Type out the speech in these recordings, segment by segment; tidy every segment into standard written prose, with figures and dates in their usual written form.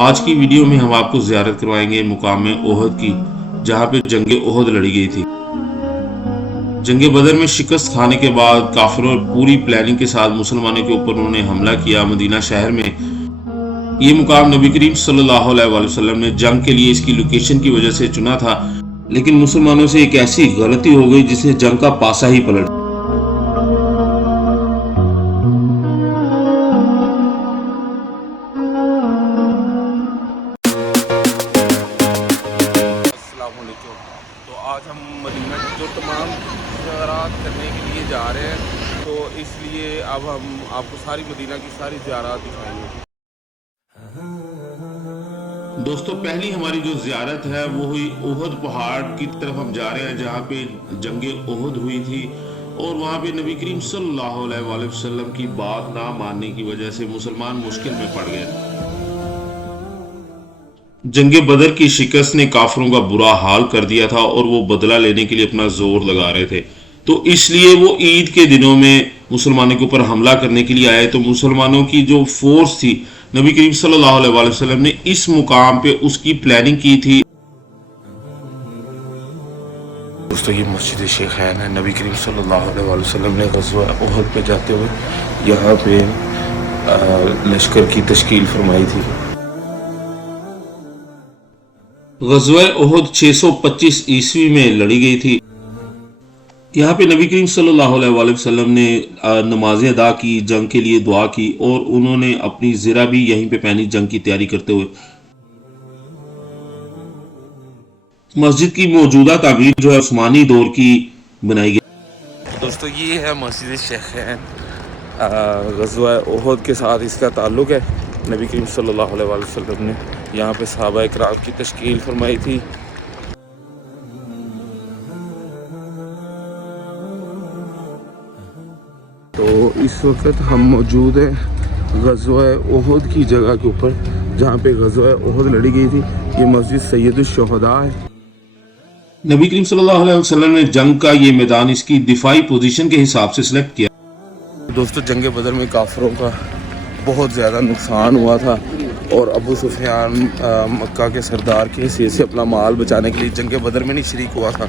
आज की वीडियो में हम आपको ज़ियारत करवाएंगे मुकाम ओहद की, जहां पे जंग ओहद लड़ी गई थी। जंग बदर में शिकस्त खाने के बाद काफिरों पूरी प्लानिंग के साथ मुसलमानों के ऊपर उन्होंने हमला किया। मदीना शहर में ये मुकाम नबी करीम सल्लल्लाहु अलैहि वसल्लम ने जंग के लिए इसकी लोकेशन की वजह से चुना था, लेकिन मुसलमानों से एक ऐसी गलती हो गई जिसने जंग का पासा ही पलट। तो आज हम मदीना की जो तमाम ज़ियारत करने के लिए जा रहे हैं, तो इसलिए अब हम आपको सारी मदीना की सारी ज़ियारत दिखाएंगे। दोस्तों, पहली हमारी जो ज़ियारत है वो हुई ओहद पहाड़ की तरफ हम जा रहे हैं, जहाँ पे जंग ओहद हुई थी और वहाँ पे नबी करीम सल्लल्लाहु अलैहि वसल्लम की बात ना मानने की वजह से मुसलमान मुश्किल में पड़ गए। जंग बदर की शिकस्त ने काफिरों का बुरा हाल कर दिया था और वो बदला लेने के लिए अपना जोर लगा रहे थे, तो इसलिए वो ईद के दिनों में मुसलमानों के ऊपर हमला करने के लिए आए। तो मुसलमानों की जो फोर्स थी, नबी करीम सल्लल्लाहु अलैहि वसल्लम ने इस मुकाम पे उसकी प्लानिंग की थी। दोस्तों, ये मस्जिद शेखैन है। नबी करीम सल्लल्लाहु अलैहि वसल्लम ने ग़ज़वा ओहद पे जाते हुए यहाँ पे लश्कर की तश्कील फरमाई थी। ग़ज़वा ओहद 625 ईस्वी में लड़ी गई थी। यहाँ पे नबी करीम सल्लल्लाहु अलैहि वसल्लम ने नमाजें अदा की, जंग के लिए दुआ की और उन्होंने अपनी ज़िरा भी यहीं पे पहनी जंग की तैयारी करते हुए। मस्जिद की मौजूदा तामीर जो है उस्मानी दौर की बनाई गई। दोस्तों, ये है मस्जिद शेखैन। ग़ज़वा ओहद के साथ इसका ताल्लुक़ है। नबी करीम सल्लल्लाहु अलैहि वसल्लम ने यहाँ पे सहाबा इकराम की तश्कील फरमाई थी। तो इस वक्त हम मौजूद हैं ग़ज़वा ओहद की जगह के ऊपर, जहाँ पे ग़ज़वा ओहद लड़ी गई थी। ये मस्जिद सैयदुश्शुहदा है। नबी करीम सल्लल्लाहु अलैहि वसल्लम ने जंग का ये मैदान इसकी दिफाई पोजीशन के हिसाब से सिलेक्ट किया। दोस्तों, जंग बदर में काफिरों का बहुत ज़्यादा नुकसान हुआ था और अबू सुफियान मक्का के सरदार के हैसियत से अपना माल बचाने के लिए जंग बदर में नहीं शरीक हुआ था,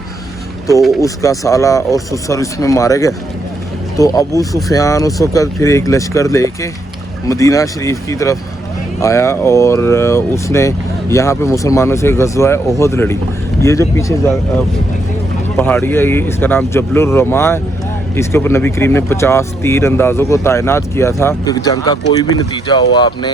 तो उसका साला और ससुर इसमें मारे गए। तो अबू सुफियान उस वक़्त फिर एक लश्कर लेके मदीना शरीफ की तरफ आया और उसने यहाँ पे मुसलमानों से ग़ज़वा ओहद लड़ी। ये जो पीछे पहाड़ी है, ये इसका नाम जबलुर रमा है। इसके ऊपर नबी करीम ने 50 तीर अंदाज़ों को तैनात किया था कि जंग का कोई भी नतीजा हो, आपने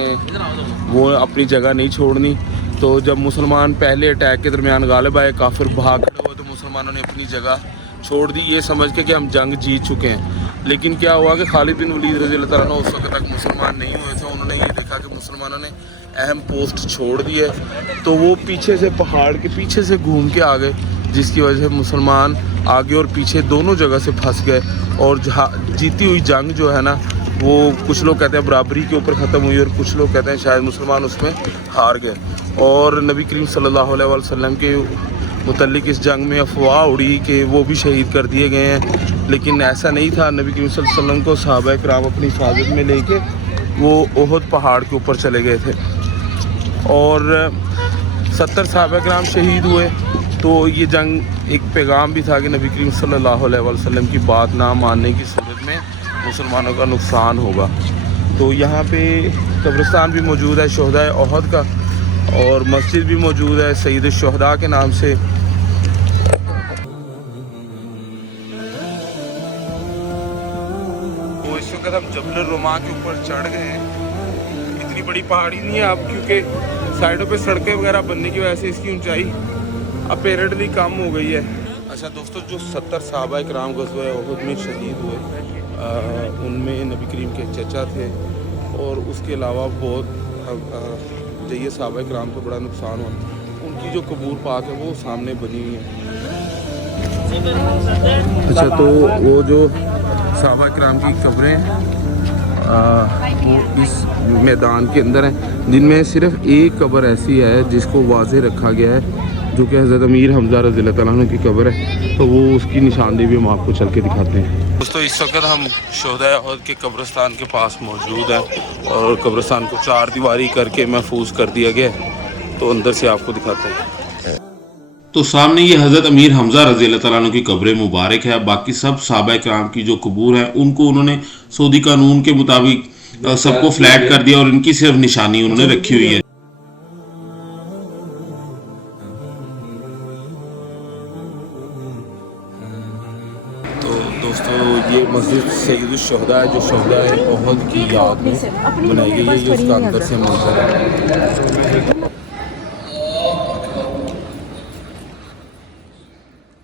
वो अपनी जगह नहीं छोड़नी। तो जब मुसलमान पहले अटैक के दरमियान गालिब आए, काफिर भाग खड़े हुए, तो मुसलमानों ने अपनी जगह छोड़ दी, ये समझ के कि हम जंग जीत चुके हैं। लेकिन क्या हुआ कि खालिद बिन वलीद रज़ी अल्लाह तआला उस वक्त तक मुसलमान नहीं हुए थे। उन्होंने ये देखा कि मुसलमानों ने अहम पोस्ट छोड़ दी है, तो वो पीछे से पहाड़ के पीछे से घूम के आ गए, जिसकी वजह से मुसलमान आगे और पीछे दोनों जगह से फंस गए। और जीती हुई जंग जो है ना, वो कुछ लोग कहते हैं बराबरी के ऊपर ख़त्म हुई और कुछ लोग कहते हैं शायद मुसलमान उसमें हार गए। और नबी करीम सल्लल्लाहु अलैहि वसल्लम के मुतल्लिक इस जंग में अफवाह उड़ी कि वो भी शहीद कर दिए गए हैं, लेकिन ऐसा नहीं था। नबी करीम सल्लल्लाहु अलैहि वसल्लम को सहाबा इकराम अपनी हिफाजत में लेके वो ओहद पहाड़ के ऊपर चले गए थे और 70 सहाबा इकराम शहीद हुए। तो ये जंग एक पैगाम भी था कि नबी करीम सल्लल्लाहु अलैहि वसल्लम की बात ना मानने की सूरत में मुसलमानों का नुकसान होगा। तो यहाँ पे कब्रिस्तान भी मौजूद है शुहदाए ओहद का, और मस्जिद भी मौजूद है सैयदुश्शुहदा के नाम से। तो इस वक्त हम जबलुर रुमा के ऊपर चढ़ गए हैं। इतनी बड़ी पहाड़ी नहीं है अब, क्योंकि साइडों पे सड़कें वगैरह बनने की वजह से इसकी ऊंचाई अपेरेंटली कम हो गई है। अच्छा दोस्तों, जो 70 सहाबा इकराम ग़ज़वा ओहद में शहीद हुए, उनमें नबी करीम के चचा थे और उसके अलावा बहुत जैसे सहाबा इकराम को बड़ा नुकसान हुआ। उनकी जो कबूर पाक है वो सामने बनी हुई है। अच्छा, तो वो जो सहाबा इकराम की कब्रें वो इस मैदान के अंदर हैं, जिनमें सिर्फ एक कब्र ऐसी है जिसको वाज़े रखा गया है, जो कि हज़रत अमीर हमज़ा रज़ी अल्लाह तआला अन्हु की कब्र है। तो वो उसकी निशानदेही भी हम आपको चल के दिखाते हैं। दोस्तों इस वक्त हम शोहदा उहद के कब्रिस्तान के पास मौजूद हैं और कब्रिस्तान को 4 दीवारी करके महफूज कर दिया गया है। तो अंदर से आपको दिखाते हैं। तो सामने ये हज़रत अमीर हमजा रज़ी अल्लाह तआला अन्हु की कब्र मुबारक है। बाकी सब सहाबा किराम की जो कबूर हैं उनको उन्होंने सऊदी कानून के मुताबिक सबको फ्लैट कर दिया और इनकी सिर्फ निशानी उन्होंने रखी हुई है। तो दोस्तों ये मस्जिद सैयदुल शुहदा है जो शोहदा उहद की याद में बनाई गई है। ये उसका अंदर से मंजर है।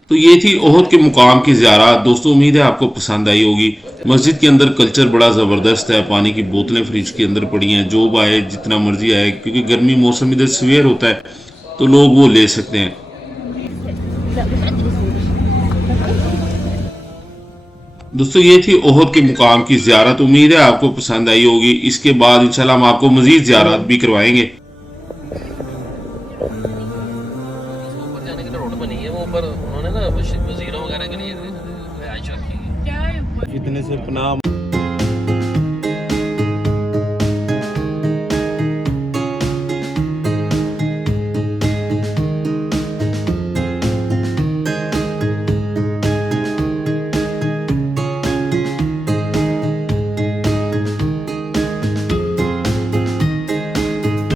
तो ये थी ओहद के मुकाम की ज़ियारत। दोस्तों उम्मीद है आपको पसंद आई होगी। मस्जिद के अंदर कल्चर बड़ा ज़बरदस्त है। पानी की बोतलें फ्रिज के अंदर पड़ी हैं, जो आए जितना मर्जी आए, क्योंकि गर्मी मौसम इधर सवेर होता है तो लोग वो ले सकते हैं। दोस्तों ये थी ओहद के मुकाम की ज़ियारत। उम्मीद है आपको पसंद आई होगी। इसके बाद इंशाल्लाह हम आपको मज़ीद ज़ियारत भी करवाएंगे। जाने के लिए रोड बनी है वो ऊपर उन्होंने ना वजीरों वगैरह के लिए रिहाइश रखी है। कितने से पनाह